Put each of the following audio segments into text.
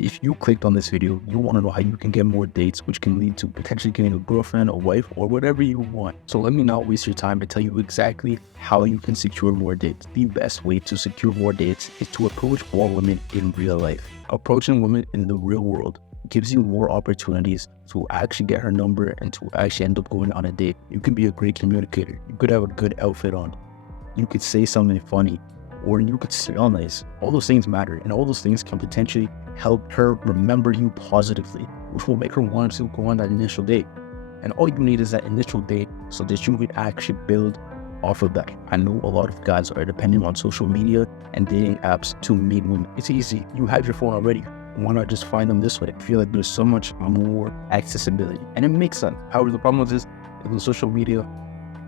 If you clicked on this video, you want to know how you can get more dates, which can lead to potentially getting a girlfriend, a wife, or whatever you want. So let me not waste your time and tell you exactly how you can secure more dates. The best way to secure more dates is to approach all women in real life. Approaching women in the real world gives you more opportunities to actually get her number and to actually end up going on a date. You can be a great communicator. You could have a good outfit on. You could say something funny, or you could smell nice. All those things matter, and all those things can potentially help her remember you positively, which will make her want to go on that initial date. And all you need is that initial date so that you can actually build off of that. I know a lot of guys are dependent on social media and dating apps to meet women. It's easy. You have your phone already. Why not just find them this way? I feel like there's so much more accessibility, and it makes sense. However, the problem with this is on social media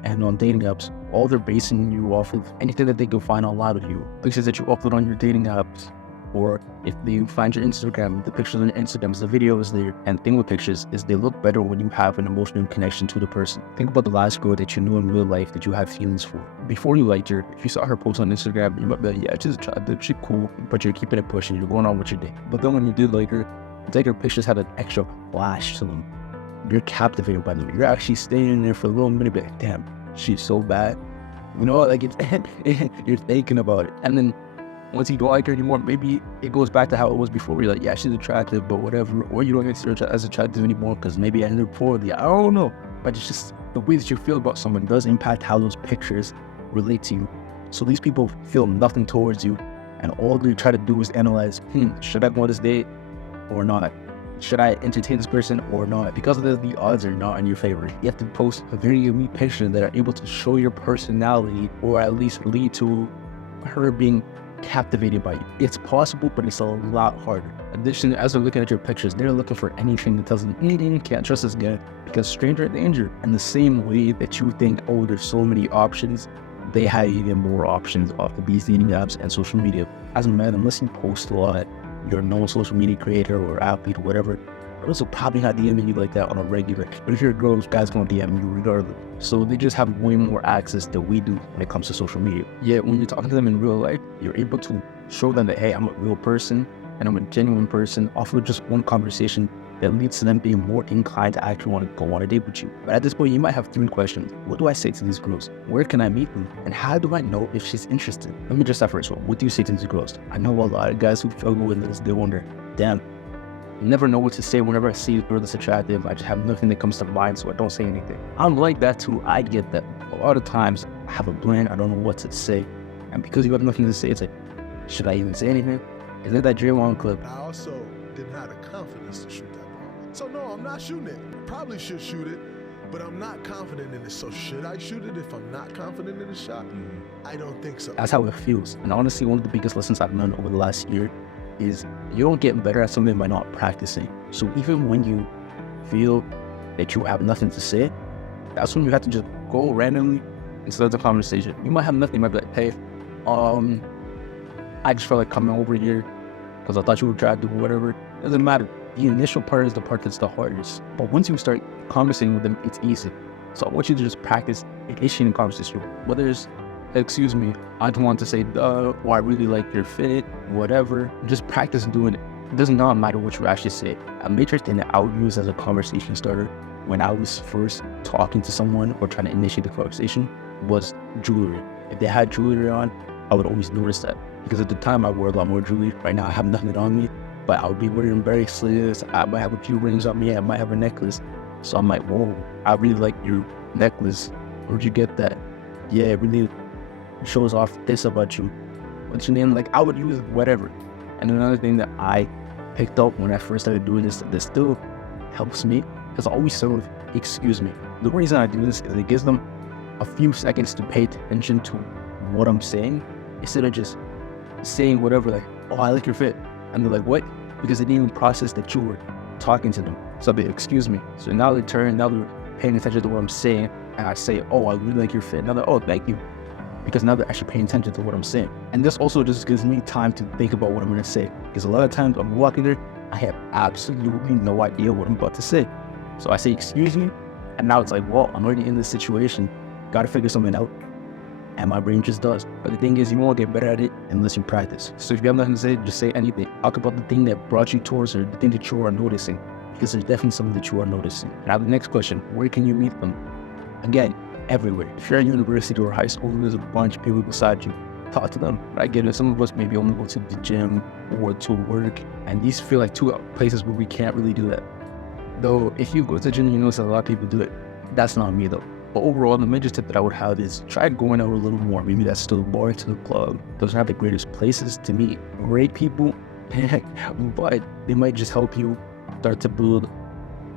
and on dating apps, all they're basing you off of anything that they can find online of you. Pictures that you upload on your dating apps, or if they find your Instagram, the pictures on your Instagram, the videos there. And the thing with pictures is they look better when you have an emotional connection to the person. Think about the last girl that you knew in real life that you had feelings for. Before you liked her, if you saw her post on Instagram, you might be like, yeah, she's attractive, she's cool, but you're keeping it pushing, you're going on with your day. But then when you did like her, it's like her pictures had an extra flash to them. You're captivated by them. You're actually staying there for a little minute, but damn, she's so bad. You know, like it's you're thinking about it. And then once you don't like her anymore, maybe it goes back to how it was before. You're like, yeah, she's attractive, but whatever. Or you don't even see her as attractive anymore because maybe I ended up poorly. I don't know. But it's just the way that you feel about someone does impact how those pictures relate to you. So these people feel nothing towards you, and all they try to do is analyze, should I go on this date or not? Should I entertain this person or not? Because of the odds are not in your favor. You have to post a very unique picture that are able to show your personality, or at least lead to her being captivated by you. It's possible, but it's a lot harder. Additionally, as they're looking at your pictures, they're looking for anything that tells them, can't trust this guy, because stranger danger. And the same way that you think, oh, there's so many options, they have even more options off of these dating apps and social media. As a man, unless you post a lot, you're a known social media creator or athlete or whatever, girls will probably not DM you like that on a regular. But if you're a girl, guys gonna DM you regardless. So they just have way more access than we do when it comes to social media. Yet when you're talking to them in real life, you're able to show them that, hey, I'm a real person and I'm a genuine person off of just one conversation that leads to them being more inclined to actually want to go on a date with you. But at this point, you might have 3 questions. What do I say to these girls? Where can I meet them? And how do I know if she's interested? Let me just start first one. What do you say to these girls? I know a lot of guys who struggle with this. They wonder, damn, I never know what to say whenever I see a girl that's attractive. I just have nothing that comes to mind, so I don't say anything. I'm like that too. I get that. A lot of times, I have a blank. I don't know what to say. And because you have nothing to say, it's like, should I even say anything? Is it that Draymond clip? I also didn't have the confidence to shoot that ball. So no, I'm not shooting it. Probably should shoot it, but I'm not confident in it. So should I shoot it if I'm not confident in the shot? I don't think so. That's how it feels. And honestly, one of the biggest lessons I've learned over the last year is you don't get better at something by not practicing. So even when you feel that you have nothing to say, that's when you have to just go randomly and start the conversation. You might have nothing. You might be like, hey, I just felt like coming over here because I thought you were attractive or whatever. It doesn't matter. The initial part is the part that's the hardest. But once you start conversing with them, it's easy. So I want you to just practice initiating conversation. Whether it's, excuse me, I just want to say, or I really like your fit, whatever. Just practice doing it. It does not matter what you actually say. A major thing that I would use as a conversation starter when I was first talking to someone or trying to initiate the conversation was jewelry. If they had jewelry on, I would always notice that. Because at the time I wore a lot more jewelry. Right now I have nothing on me, but I would be wearing bracelets. I might have a few rings on me. I might have a necklace. So I'm like, whoa, I really like your necklace. Where'd you get that? Yeah, it really shows off this about you. What's your name? Like, I would use whatever. And another thing that I picked up when I first started doing this that still helps me is I always start with, excuse me. The reason I do this is it gives them a few seconds to pay attention to what I'm saying instead of just saying whatever, like, oh, I like your fit. And they're like, what? Because they didn't even process that you were talking to them. So they excuse me. So now they turn, now they're paying attention to what I'm saying. And I say, oh, I really like your fit. Now they're, oh, thank you. Because now they're actually paying attention to what I'm saying. And this also just gives me time to think about what I'm going to say. Because a lot of times I'm walking there, I have absolutely no idea what I'm about to say. So I say, excuse me. And now it's like, well, I'm already in this situation. Got to figure something out. and my brain just does. But the thing is, you won't get better at it unless you practice. So if you have nothing to say, just say anything. Talk about the thing that brought you towards her, the thing that you are noticing, because there's definitely something that you are noticing. Now the next question, where can you meet them? Again, everywhere. If you're at university or high school, there's a bunch of people beside you. Talk to them. I get it. Some of us maybe only go to the gym or to work, and these feel like two places where we can't really do that. Though, if you go to the gym, you notice a lot of people do it. That's not me though. But overall, the major tip that I would have is try going out a little more. Maybe that's to the bar, to the club. Those are not the greatest places to meet great people, but they might just help you start to build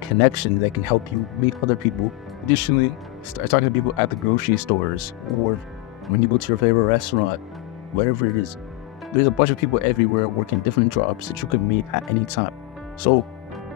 connections that can help you meet other people. Additionally, start talking to people at the grocery stores or when you go to your favorite restaurant, whatever it is. There's a bunch of people everywhere working different jobs that you can meet at any time. So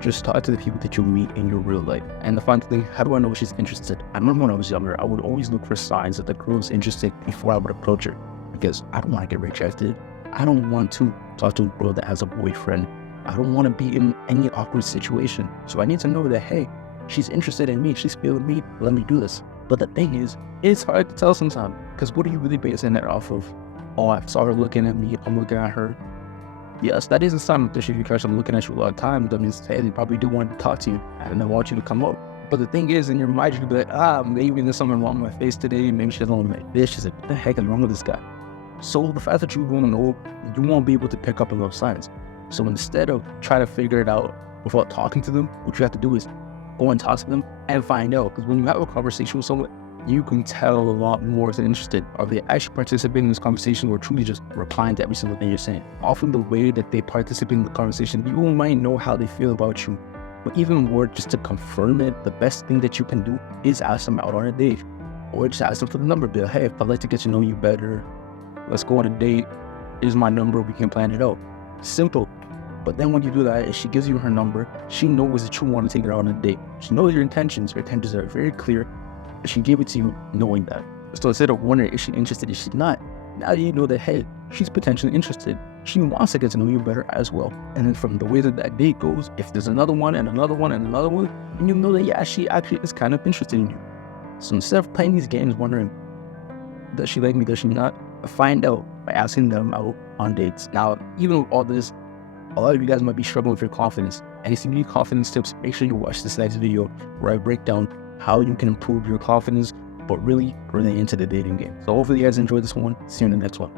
just talk to the people that you meet in your real life. And the fun thing, how do I know she's interested? I remember when I was younger, I would always look for signs that the girl was interested before I would approach her, because I don't want to get rejected. I don't want to talk to a girl that has a boyfriend. I don't want to be in any awkward situation. So I need to know that, hey, she's interested in me, she's feeling me, let me do this. But the thing is, it's hard to tell sometimes, because what are you really basing that off of? Oh, I saw her looking at me, I'm looking at her. Yes, that is a sign that if you catch them looking at you a lot of times, that means, hey, they probably do want to talk to you and they want you to come up. But the thing is, in your mind, you could be like, maybe there's something wrong with my face today, maybe she doesn't like my fish. She's like, what the heck is wrong with this guy? So the fact that you want to know, you won't be able to pick up on those signs. So instead of trying to figure it out without talking to them, what you have to do is go and talk to them and find out. Because when you have a conversation with someone, you can tell a lot more if they're interested. Are they actually participating in this conversation or truly just replying to every single thing you're saying? Often the way that they participate in the conversation, you might know how they feel about you. But even more, just to confirm it, the best thing that you can do is ask them out on a date. Or just ask them for the number. Be like, hey, I'd like to get to know you better. Let's go on a date. Here's my number. We can plan it out. Simple. But then when you do that, if she gives you her number, she knows that you want to take her out on a date. She knows your intentions. Your intentions are very clear. She gave it to you knowing that. So instead of wondering, is she interested, is she not? Now you know that, hey, she's potentially interested. She wants to get to know you better as well. And then from the way that that date goes, if there's another one and another one and another one, then you know that, yeah, she actually is kind of interested in you. So instead of playing these games wondering, does she like me, does she not? Find out by asking them out on dates. Now, even with all this, a lot of you guys might be struggling with your confidence. And if you need confidence tips, make sure you watch this next video where I break down how you can improve your confidence, but really into the dating game. So hopefully you guys enjoyed this one. See you in the next one.